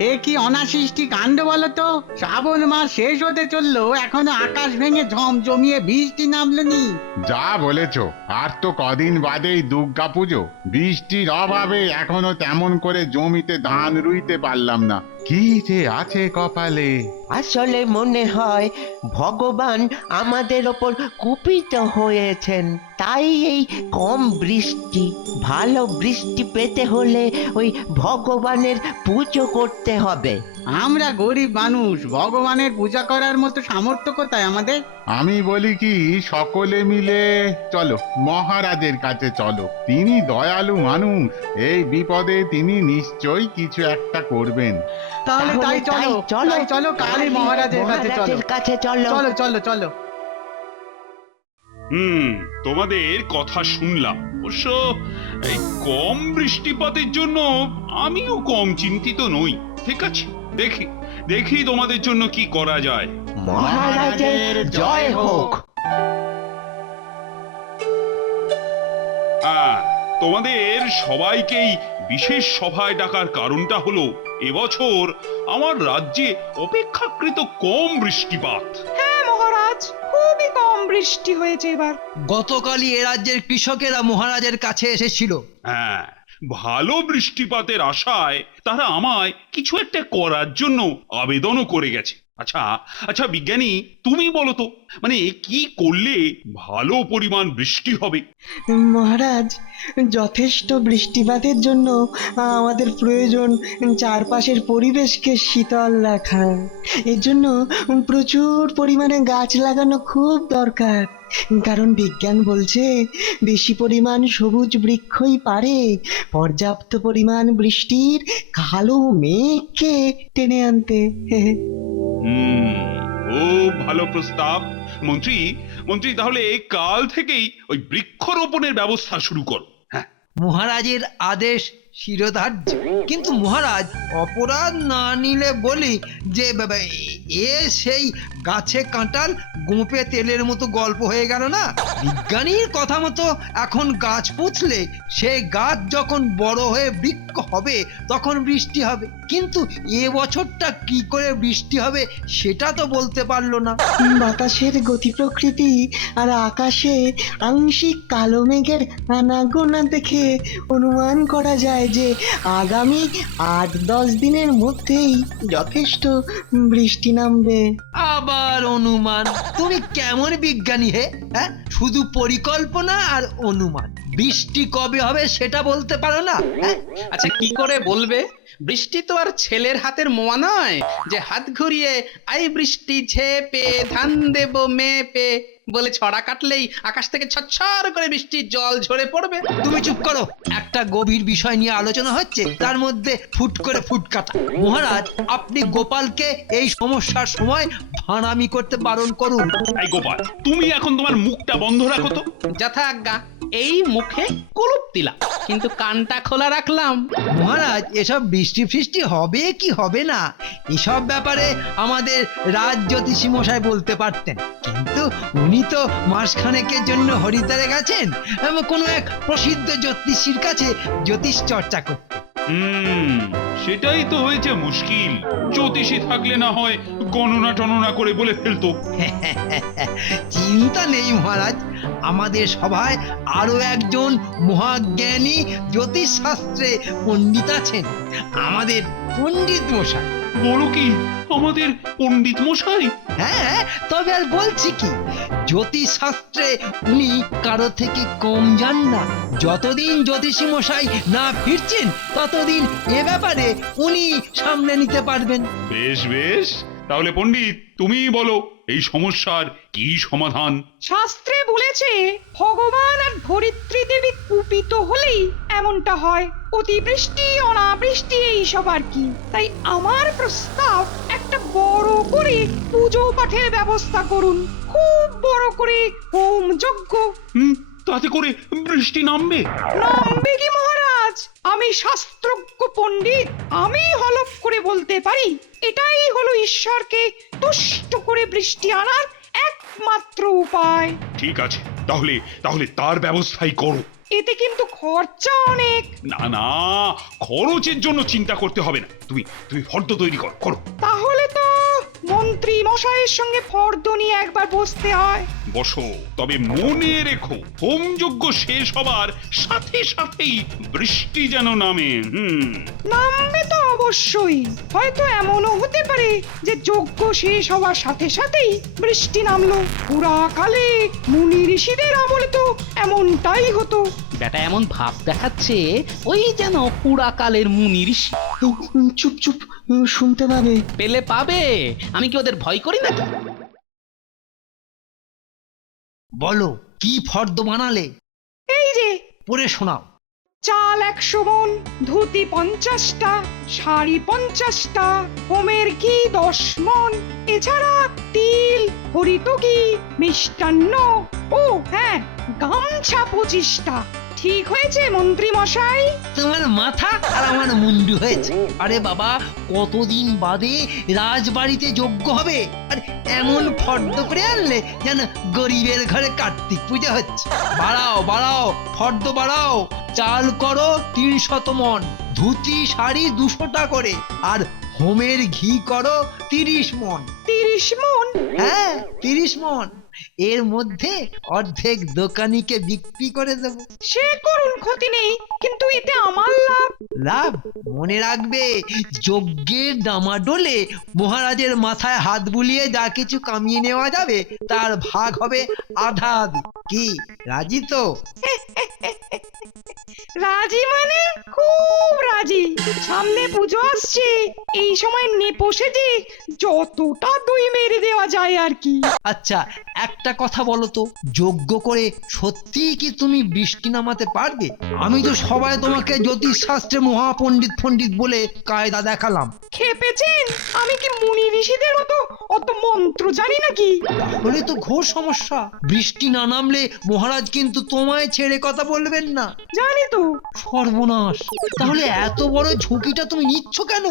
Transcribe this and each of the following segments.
এ কি অনাসৃষ্টি কাণ্ড বলতো? শ্রাবণ মাস শেষ হতে চললো, এখনো আকাশ ভেঙে জমিয়ে বৃষ্টি নামলো নি। যা বলেছো, আর তো কদিন বাদেই দুর্গা পুজো। বৃষ্টির অভাবে এখনো তেমন করে জমিতে ধান রুইতে পারলাম না। কি যে আছে কপালে। আসলে মনে হয় ভগবান আমাদের ওপর কুপিত হয়েছেন, তাই এই কম বৃষ্টি। ভালো বৃষ্টি পেতে হলে ওই ভগবানের পুজো করতে হবে। আমরা গরিব মানুষ, ভগবানের পূজা করার মতো সামর্থ্য কোথায় আমাদের? আমি বলি কি, সকলে মিলে চলো মহারাজের কাছে চলো। তিনি দয়ালু মানুষ, এই বিপদে তিনি নিশ্চয়ই কিছু একটা করবেন। তাহলে তাই চলো, তাই চলো কালী মহারাজের কাছে চলো। কাছে চলো। চলো চলো চলো। তোমাদের কথা শুনলাম। অবশ্য এই কম বৃষ্টিপাতের জন্য আমিও কম চিন্তিত নই। ঠিক আছে, দেখি দেখি তোমাদের জন্য কি করা যায়। মহারাজের জয় হোক। তোমাদের সবাইকেই বিশেষ সভায় ডাকার কারণটা হলো, এবছর আমার রাজ্যে অপেক্ষাকৃত কম বৃষ্টিপাত। হ্যাঁ মহারাজ, খুবই কম বৃষ্টি হয়েছে এবার। গতকালই এ রাজ্যের কৃষকেরা মহারাজের কাছে এসেছিল। হ্যাঁ, ভালো বৃষ্টিপাতের আশায় তারা আমায় কিছু একটা করার জন্য আবেদনও করে গেছে। আচ্ছা আচ্ছা বিজ্ঞানী, তুমি বলো তো, মানে কি করলে ভালো পরিমাণ বৃষ্টি হবে? মহারাজ, যথেষ্ট বৃষ্টিপাতের জন্য আমাদের প্রয়োজন চারপাশের পরিবেশকে শীতল রাখা। এর জন্য প্রচুর পরিমাণে গাছ লাগানো খুব দরকার। কারণ বিজ্ঞান বলছে বেশি পরিমাণ সবুজ বৃক্ষই পারে পর্যাপ্ত পরিমাণ বৃষ্টির কালো মেঘকে টেনে আনতে। খুব ভালো প্রস্তাব। মন্ত্রী মন্ত্রী তাহলে কাল থেকেই ওই বৃক্ষরোপণের ব্যবস্থা শুরু করো। হ্যাঁ, মহারাজের আদেশ শিরোধার্য। কিন্তু মহারাজ, অপরাধ না নিলে বলি যে এ সেই গাছে কাঁঠাল গোঁপে তেলের মতো গল্প হয়ে গেল না। বিজ্ঞানীর কথা মতো এখন গাছ পুঁতলে সে গাছ যখন বড় হয়ে বৃক্ষ হবে তখন বৃষ্টি হবে, কিন্তু এ বছরটা কি করে বৃষ্টি হবে সেটা তো বলতে পারলো না। বাতাসের গতি প্রকৃতি আর আকাশে আংশিক কালো মেঘের আনাগোনা দেখে অনুমান করা যায় যে আগামী ৮-১০ দিনের মধ্যেই যথেষ্ট বৃষ্টি নামবে। আবার অনুমান? তুমি কেমন বিজ্ঞানী হে? হ্যাঁ, শুধু পরিকল্পনা আর অনুমান। বৃষ্টি কবে হবে সেটা বলতে পারো না? হ্যাঁ? আচ্ছা কি করে বলবে? বৃষ্টি তো আর ছেলের হাতের মোয়া নয় যে হাত ঘুরিয়ে আই বৃষ্টি ঝেপে ধান দেব মেপে বলে ছড়া কাটলেই আকাশ থেকে ছচ্ছর করে বৃষ্টির জল ঝরে পড়বে। তুমি চুপ করো। একটা গভীর বিষয় নিয়ে আলোচনা হচ্ছে, তার মধ্যে ফুট করে ফুট কাটা। মহারাজ, আপনি গোপালকে এই সমস্যার সময় ভাড়ামি করতে বারণ করুন। এই গোপাল, তুমি এখন তোমার মুখটা বন্ধ রাখো তো। যথা আজ্ঞা। এই মুখে কুলুপ দিলাম, কিন্তু কানটা খোলা রাখলাম। মহারাজ, এসব বৃষ্টি ফৃষ্টি হবে কি হবে না এসব ব্যাপারে আমাদের রাজ জ্যোতিষী মশাই বলতে পারতেন, কিন্তু উনি তো মাসখানেকের জন্য হরিদ্বারে গেছেন কোনো এক প্রসিদ্ধ জ্যোতিষীর কাছে জ্যোতিষ চর্চা করতে। সেটাই তো হয়েছে মুশকিল। জ্যোতিষী থাকলে না হয় গণনা টননা করে বলে ফেলতো। চিন্তা নেই মহারাজ, আমাদের সভায় আরো একজন মহাজ্ঞানী জ্যোতিষ শাস্ত্রে পণ্ডিত আছেন, আমাদের পণ্ডিত মশাই। বড় কি, আমাদের পণ্ডিত মশাই? হ্যাঁ, তবে আর বলছি কি, জ্যোতিষ শাস্ত্রে উনি কারো থেকে কম জান না। যতদিন জ্যোতিষী মশাই না ফিরছেন ততদিন এ ব্যাপারে উনি সামনে নিতে পারবেন। বেশ বেশ, তাহলে পণ্ডিত তুমি বলো এই সমস্যার কি সমাধান? শাস্ত্রে বলেছে ভগবান আর ধরিত্রী দেবী কুপিত হলেই এমনটা হয়। অতিবৃষ্টি অনাবৃষ্টি এইসব আর কি। তাই আমার প্রস্তাব, একটা বড় করে পুজো পাঠের ব্যবস্থা করুন। খুব বড় করে হোম যজ্ঞ। তাতে করে বৃষ্টি নামবে? নামবে কি মহারাজ? আমি শাস্ত্রজ্ঞ পণ্ডিত, আমি হলফ করে বলতে পারি এটাই হলো ঈশ্বরকে তুষ্ট করে বৃষ্টি আনার একমাত্র উপায়। ঠিক আছে, তাহলে তাহলে তার ব্যবস্থাই করো। এতে কিন্তু খরচা অনেক। না না, খরচের জন্য চিন্তা করতে হবে না, তুমি তুমি ফর্দ তৈরি করো। তাহলে তো মন্ত্রী মশাইয়ের সঙ্গে ফর্দ নিয়ে একবার বসতে হয়। বসো, তবে মনে রেখো হোমযজ্ঞ শেষ হবার সাথে সাথেই বৃষ্টি যেন নামে। নামবে তো অবশ্যই। হয়তো এমনও হতে পারে যে যজ্ঞ শেষ হওয়ার সাথে সাথেই বৃষ্টি নামলো। পুরাকালে মুনি ঋষিদের আমলে তো এমনটাই হতো। বেটা এমন ভাব দেখাচ্ছে ওই যেন পুরাকালের মুনি ঋষি। চুপ চুপ, শুনতে পাবে। পেলে পাবে, আমি কি ওদের ভয় করি নাকি? বলো কি ফর্দ বানালে, এই যে পড়ে শোনাও। চাল 100 মণ, ধুতি 50টা, শাড়ি 50টা, হোমের ঘি 10 মণ, এছাড়া তিল, হরিতকি, মিষ্টান্ন, ও হ্যাঁ গামছা 25টা। ঠিক হয়েছে মন্ত্রী মশাই? তোমার মাথা আর আমার মুন্ডু হয়েছে। আরে বাবা, কতদিন বাদে রাজবাড়িতে যজ্ঞ হবে, আর এমন ফর্দ করে আনলে যেন গরিবের ঘরে কার্তিক পূজা হচ্ছে। বাড়াও বাড়াও, ফর্দ বাড়াও। চাল করো 300 মণ, ধুতি শাড়ি 200টা করে, আর হোমের ঘি করো 30 মণ। 30 মণ? হ্যাঁ 30 মণ। এর মধ্যে অর্ধেক দোকানিকে বিক্রি করে দেবো। সে করুন, ক্ষতি নেই, কিন্তু এতে আমার লাভ। লাভ? মনে রাখবে, যজ্ঞের ডামাডোলে মহারাজের মাথায় হাত বুলিয়ে যা কিছু কামিয়ে নেওয়া যাবে তার ভাগ হবে আধা আধি। কি রাজি তো? রাজি মানে খুব রাজি। সামনে পুজো আসছে, এই সময় নেপো সেজে যতটা দই মেরে দেওয়া যায় আর কি। আচ্ছা একটা কথা বলো তো, যজ্ঞ করে সত্যিই কি তুমি বৃষ্টি নামাতে পারবে? আমি তো সবাই তোমাকে জ্যোতিষ শাস্ত্রে মহাপণ্ডিত ফণ্ডিত বলে কায়দা দেখালাম। খেপেছেন? আমি কি মুনি ঋষিদের মতো অত মন্ত্র জানি নাকি? তাহলে তো ঘোর সমস্যা। বৃষ্টি না নামলে মহারাজ কিন্তু তোমায় ছেড়ে কথা বলবেন না। জানি তো। সর্বনাশ! তাহলে এত বড় ঝুঁকিটা তুমি নিচ্ছ কেন?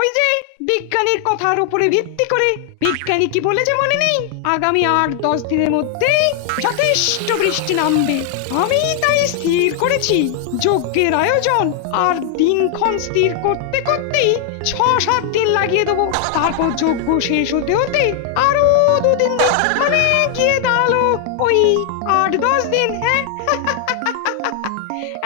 ওই যে বিজ্ঞানীর কথার উপরে ভিত্তি করে। বিজ্ঞানী কি বলেছে মনে নেই? আগামী 8-10 দিনের মধ্যেই যথেষ্ট বৃষ্টি নামবে। আমি তাই স্থির করেছি যজ্ঞের আয়োজন আর দিনক্ষণ স্থির করতে করতেই 6-7 দিন লাগিয়ে দেবো। তারপর যজ্ঞ শেষ হতে হতে আরো 2-3 দিন, মানে গিয়ে দাঁড়ালো ওই 8-10 দিন। হ্যাঁ,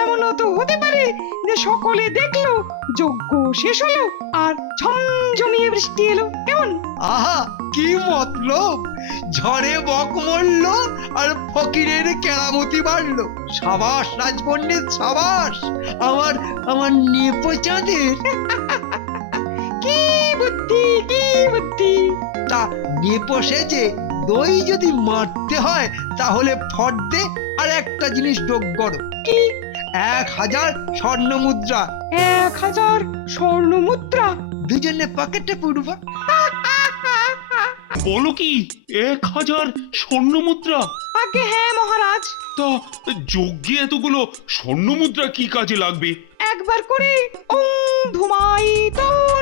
এমনও তো হতে পারে যে সকলে দেখলো যজ্ঞ শেষ হলো আর ঝমঝমিয়ে বৃষ্টি এলো। কেমন? আহা কি মতলব! ঝড়ে বক মরল আর ফকিরের কেরামতি বাড়লো। সাবাস রাজপণ্ডিত, সাবাস! আমার আমার নেপো চাঁদের। কি বুদ্ধি, কি বুদ্ধি! তা নেপো সেজে দই যদি মারতে হয় তাহলে ফর্দে আর একটা জিনিস যোগ করো। কি? 1000 স্বর্ণ মুদ্রা। 1000 স্বর্ণ মুদ্রা? দুজনে পকেটে পুরবা। বলো কি 1000 স্বর্ণ মুদ্রা? আগে হ্যাঁ মহারাজ। তা যজ্ঞে এতগুলো স্বর্ণ মুদ্রা কি কাজে লাগবে? একবার করে ওম ধুমায়িত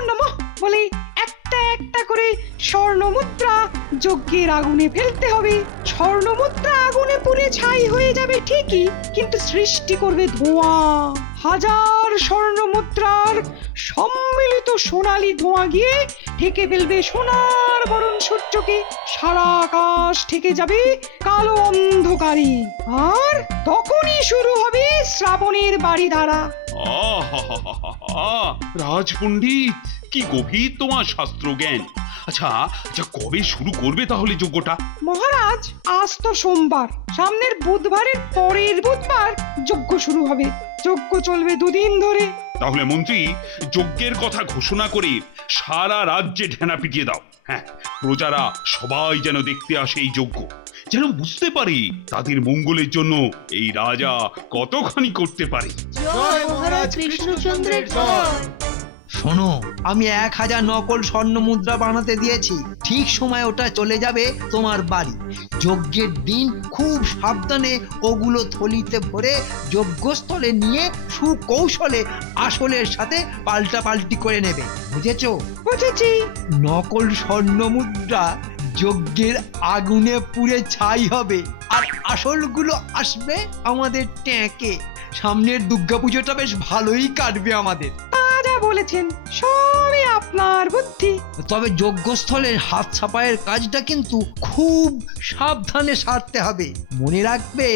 নমঃ বলে একটা একটা করে স্বর্ণ মুদ্রা যজ্ঞের আগুনে ফেলতে হবে। স্বর্ণ মুদ্রা আগুনে পুড়ে ছাই হয়ে যাবে ঠিকই, কিন্তু সৃষ্টি করবে ধোঁয়া। 1000 স্বর্ণ মুদ্রার সম্মিলিত সোনালী ধোঁয়া গিয়ে ঢেকে ফেলবে সোনার বরণ সূর্যকে। সারা আকাশ ঢেকে যাবে কালো অন্ধকারে, আর তখনই শুরু হবে শ্রাবণের বাড়িধারা। রাজপণ্ডিত, কি গভীর তোমার শাস্ত্র জ্ঞান! আচ্ছা আচ্ছা, কবে শুরু করবে তাহলে যজ্ঞটা? মহারাজ, আজ তো সোমবার, সামনের বুধবারের পরের বুধবার যজ্ঞ শুরু হবে। যজ্ঞ চলবে 2 দিন ধরে। তাহলে মন্ত্রী, যজ্ঞের কথা ঘোষণা করে সারা রাজ্যে ঢেনা পিটিয়ে দাও। হ্যাঁ, প্রজারা সবাই যেন দেখতে আসে এই যজ্ঞ, যেন বুঝতে পারে তাদের মঙ্গলের জন্য এই রাজা কতখানি করতে পারে। জয় মহারাজ কৃষ্ণচন্দ্রের জয়। শোনো, আমি 1000 নকল স্বর্ণ মুদ্রা বানাতে দিয়েছি। ঠিক সময় ওটা চলে যাবে তোমার বাড়ি। যজ্ঞের দিন খুব সাবধানে ওগুলো থলিতে ভরে যজ্ঞস্থলে নিয়ে সুকৌশলে আসলের সাথে পাল্টাপাল্টি করে নেবে। বুঝেছো? বুঝেছি। নকল স্বর্ণ মুদ্রা যজ্ঞের আগুনে পুড়ে ছাই হবে আর আসলগুলো আসবে আমাদের ট্যাঁকে। সামনের দুর্গাপুজোটা বেশ ভালোই কাটবে আমাদের। তা যা বলেছেন সবই আপনার বুদ্ধি। তবে যজ্ঞস্থলের হাত ছাপায়ের কাজটা কিন্তু খুব সাবধানে সারতে হবে। মনে রাখবে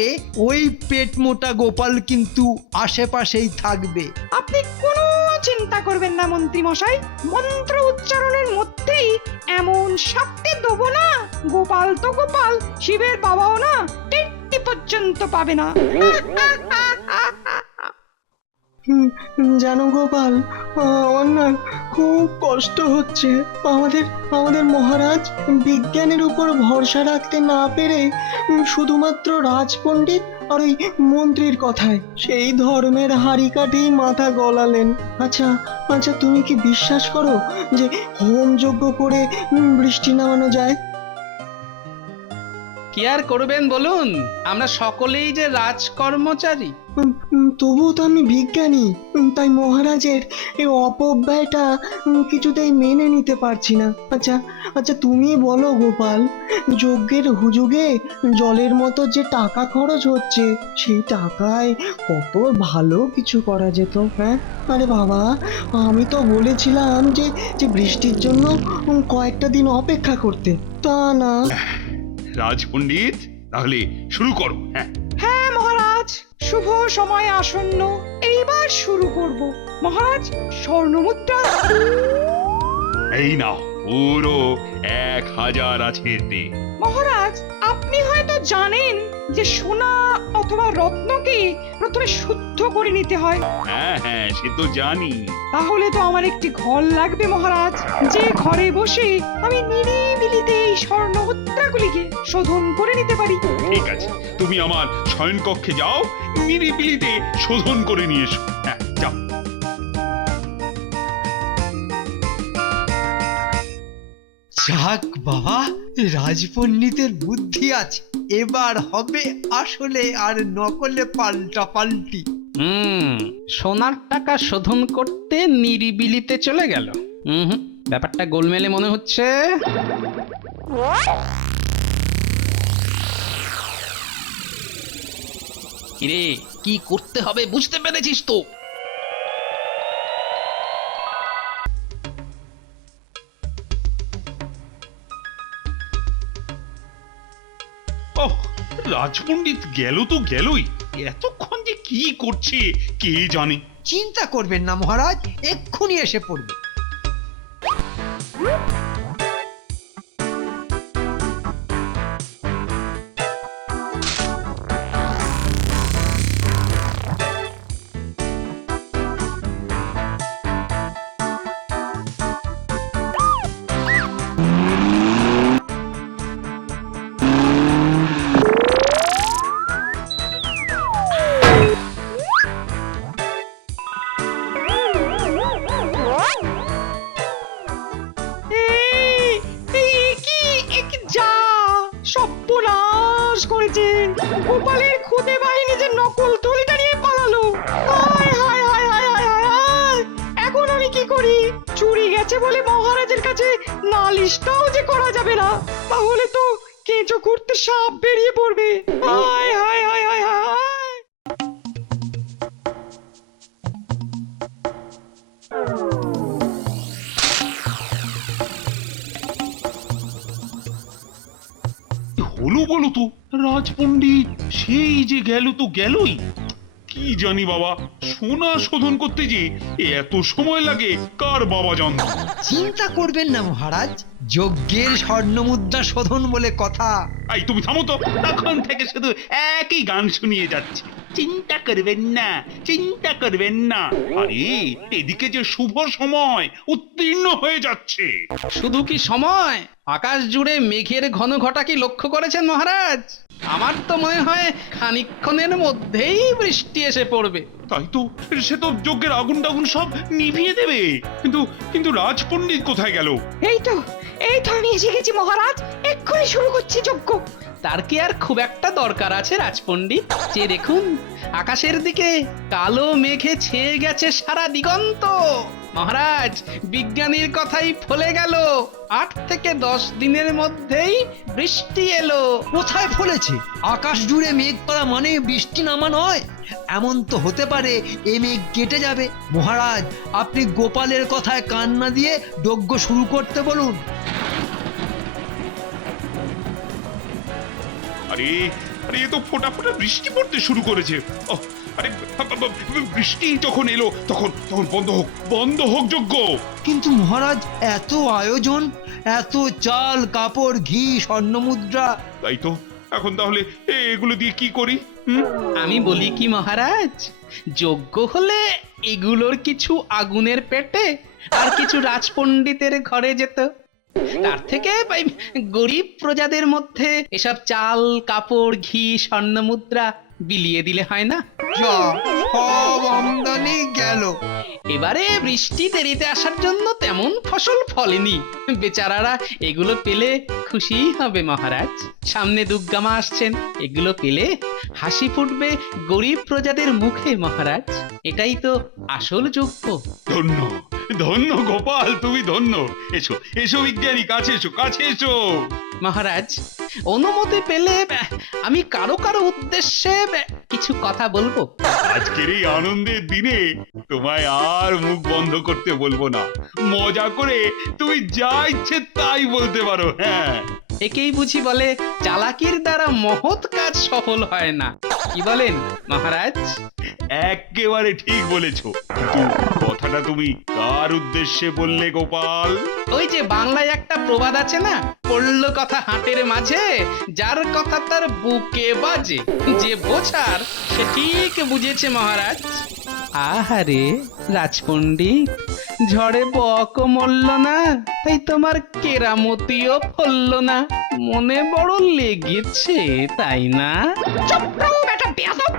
ওই পেট মোটা গোপাল কিন্তু আশেপাশেই থাকবে। আপনি কোনো চিন্তা করবেন না মন্ত্রী মশাই, মন্ত্র উচ্চারণের মধ্যেই এমন শাস্তি দেবো না, গোপাল তো গোপাল, শিবের বাবাও না টেট্টি পর্যন্ত পাবে না। জানো গোপাল, আমার না খুব কষ্ট হচ্ছে। আমাদের আমাদের মহারাজ বিজ্ঞানের উপর ভরসা রাখতে না পেরে শুধুমাত্র রাজপণ্ডিত আর ওই মন্ত্রীর কথায় সেই ধর্মের হাড়ি কাঠেই মাথা গলালেন। আচ্ছা আচ্ছা, তুমি কি বিশ্বাস করো যে হোম যজ্ঞ করে বৃষ্টি নামানো যায়? কি আর করবেন বলুন, আমরা সকলেই যে রাজকর্মচারী। তবুও তো আমি বিজ্ঞানী, তাই মহারাজের এই অপব্যয়টা কিছুতেই মেনে নিতে পারছি না। আচ্ছা আচ্ছা, তুমি বলো গোপাল, যজ্ঞের হুজুগে জলের মতো যে টাকা খরচ হচ্ছে সেই টাকায় কত ভালো কিছু করা যেত। হ্যাঁ, আরে বাবা, আমি তো বলেছিলাম যে যে বৃষ্টির জন্য কয়েকটা দিন অপেক্ষা করতে, তা না। রাজপণ্ডিত, তাহলে শুরু করো। হ্যাঁ, হ্যাঁ মহারাজ, শুভ সময় আসন্ন, এইবার শুরু করব। মহারাজ, স্বর্ণমুদ্রা। এই নাও পুরো 1000 আছে এতে। মহারাজ, আপনি হয়তো জানেন যে সোনা অথবা রত্নকে প্রথমে শুদ্ধ করে নিতে হয়। হ্যাঁ হ্যাঁ, সে তো জানি। তাহলে তো আমার একটি ঘর লাগবে মহারাজ, যে ঘরে বসে আমি নিরিবিলিতে এই স্বর্ণ মুদ্রাগুলিকে শোধন করে নিতে পারি। ঠিক আছে, তুমি আমার শয়নকক্ষে যাও, নিরিবিলিতে শোধন করে নিয়ে এসো। হ্যাঁ, যাও। যাক বাবা, রাজপণ্ডিতের বুদ্ধি আছে। এবার হবে আসলে আর নকলে পাল্টা পাল্টি। সোনার টাকা শোধন করতে নিরিবিলিতে চলে গেল। ব্যাপারটা গোলমেলে মনে হচ্ছে। কিরে, কি করতে হবে বুঝতে পেরেছিস তো? ওহ, রাজপণ্ডিত গেল তো গেলই, এতক্ষণ যে কি করছে কে জানে। চিন্তা করবেন না মহারাজ, এক্ষুনি এসে পড়বে। গোপালের খুদে বাহিনী যে নকল থলিটা নিয়ে পালালো। হায় হায় হায় হায় হায় হায় হায়, এখন আমি কি করি? চুরি গেছে বলে মহারাজের কাছে নালিশটাও যে করা যাবে না, তাহলে তো কেঁচো করতে সাপ বেরিয়ে পড়বে। হায় হায় হায় হায় হায়। হলো বলো তো, রাজপণ্ডিত সেই যে গেল তো গেলই। কি জানি বাবা, সোনা শোধন করতে যে এত সময় লাগে কার বাবা জানত। চিন্তা করবেন না মহারাজ, যজ্ঞের স্বর্ণমুদ্রা শোধন বলে কথা। এই তুমি থামো তো, তখন থেকে শুধু একই গান শুনিয়ে যাচ্ছে। চিন্তা করবেন না, চিন্তা করবেন না। আরে এদিকে যে শুভ সময় উত্তীর্ণ হয়ে যাচ্ছে। শুধু কি সময়, আকাশ জুড়ে মেঘের ঘন ঘটা কি লক্ষ্য করেছেন মহারাজ? আমার তো মনে হয় খানিকক্ষণের মধ্যেই বৃষ্টি এসে পড়বে। তাই তো, সে তো যজ্ঞের আগুন টাগুন সব নিভিয়ে দেবে। কিন্তু কিন্তু রাজপণ্ডিত কোথায় গেল? এই তো আমি এসে গেছি মহারাজ, এক্ষুনি শুরু করছি যজ্ঞ। তার কি আর খুব একটা দরকার আছে রাজপণ্ডিত? যে দেখুন, আকাশের দিকে কালো মেঘে ছেয়ে গেছে সারা দিগন্ত। মহারাজ বিজ্ঞানীর কথাই ফলে গেল। 8 থেকে 10 দিনের মধ্যেই বৃষ্টি এলো। কোথায় ফলেছে? আকাশ জুড়ে মেঘ করা মানে বৃষ্টি নামা নয়। এমন তো হতে পারে এ মেঘ কেটে যাবে। মহারাজ, আপনি গোপালের কথায় কান না দিয়ে যজ্ঞ শুরু করতে বলুন। আরে আরে এ তো ফোঁটা ফোঁটা বৃষ্টি পড়তে শুরু করেছে। ওহ, আরে বৃষ্টি যখন এলো তখন তখন বন্ধ হোক যজ্ঞ। কিন্তু মহারাজ, এত আয়োজন, এত চাল কাপড় ঘি স্বর্ণমুদ্রা। তাই তো, এখন তাহলে এগুলো দিয়ে কি করি? আমি বলি কি মহারাজ, যজ্ঞ হলে এগুলোর কিছু আগুনের পেটে আর কিছু রাজপণ্ডিতের ঘরে যেত। তার থেকে গরিব প্রজাদের মধ্যে এসব চাল কাপড় ঘি স্বর্ণমুদ্রা বিলিয়ে দিলে হয় না? যা, সব আমদানি গেল। এবারে বৃষ্টি দেরিতে আসার জন্য তেমন ফসল ফলেনি। বেচারারা এগুলো পেলে খুশি হবে মহারাজ। সামনে দুর্গামা আসছেন, এগুলো পেলে হাসি ফুটবে গরিব প্রজাদের মুখে মহারাজ। এটাই তো আসল যজ্ঞ। ধন্য ধন্য গোপাল, তুমি ধন্য। এসো এসো বিজ্ঞানী, কাছে এসো কাছে এসো। মহারাজ, অনুমতি পেলে আমি কারো কারো উদ্দেশ্যে কিছু কথা বলবো। আজকের এই আনন্দের দিনে তোমায় আর মুখ বন্ধ করতে বলবো না। মজা করে তুমি যা ইচ্ছে তাই বলতে পারো। হ্যাঁ, একেই বুঝি বলে চালাকির দ্বারা মহৎ কাজ সফল হয় না। কি বলেন মহারাজ? একেবারে ঠিক বলেছো। কিন্তু কথাটা তুমি কার উদ্দেশ্যে বললে গোপাল? ওই যে বাংলায় একটা প্রবাদ আছে না, পড়লো কথা হাটের মাঝে, যার কথা তার বুকে বাজে। যে বোঝার সে ঠিক বুঝেছে মহারাজ। আহারে রাজপণ্ডিত, ঝড়ে বক মরল না, তাই তোমার কেরামতিও ফলল না। মনে বড় লেগেছে তাই না? চুপ বেটা বেয়াদব।